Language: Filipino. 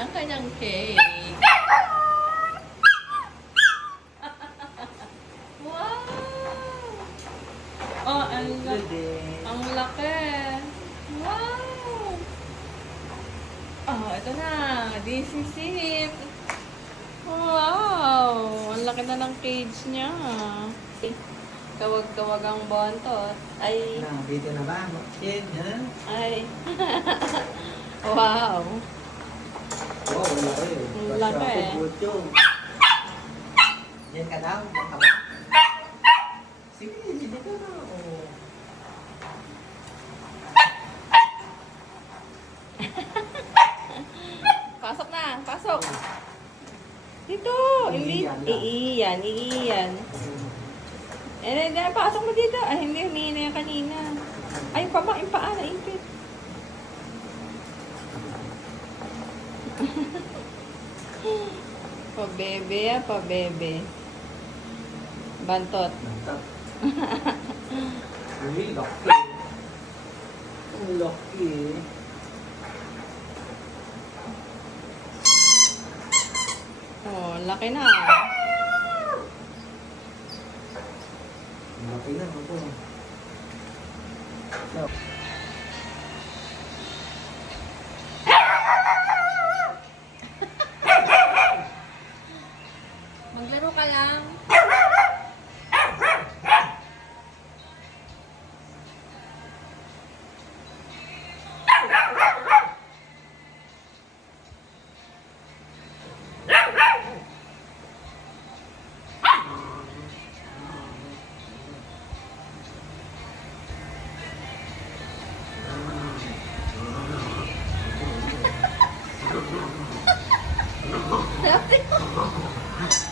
Ang kanyang cake. Wow! Oh, ang laki. Wow! Oh, ito na. This is it. Wow! Ang laki na ng cage niya. Kawag-kawag ang bontot. Ay. Dito na ba? Yan, yan. Ay. Wow. Oh, wala eh. Ang laki eh. Yan ka daw. Yan ka ba? Sige, dito na. Oh. Pasok na. Pasok. Dito. Iiyan lang. Iiyan. Iiyan. Pasok mo dito. Ay, hindi. Humingi na yan kanina. Ay, yung paa. Naipit. Pabebe, pabebe. Bantot. Bantot. Uy, laki. Ang laki. Oh, laki na. Ang laki na ako. Maglaro ka lang. Dati.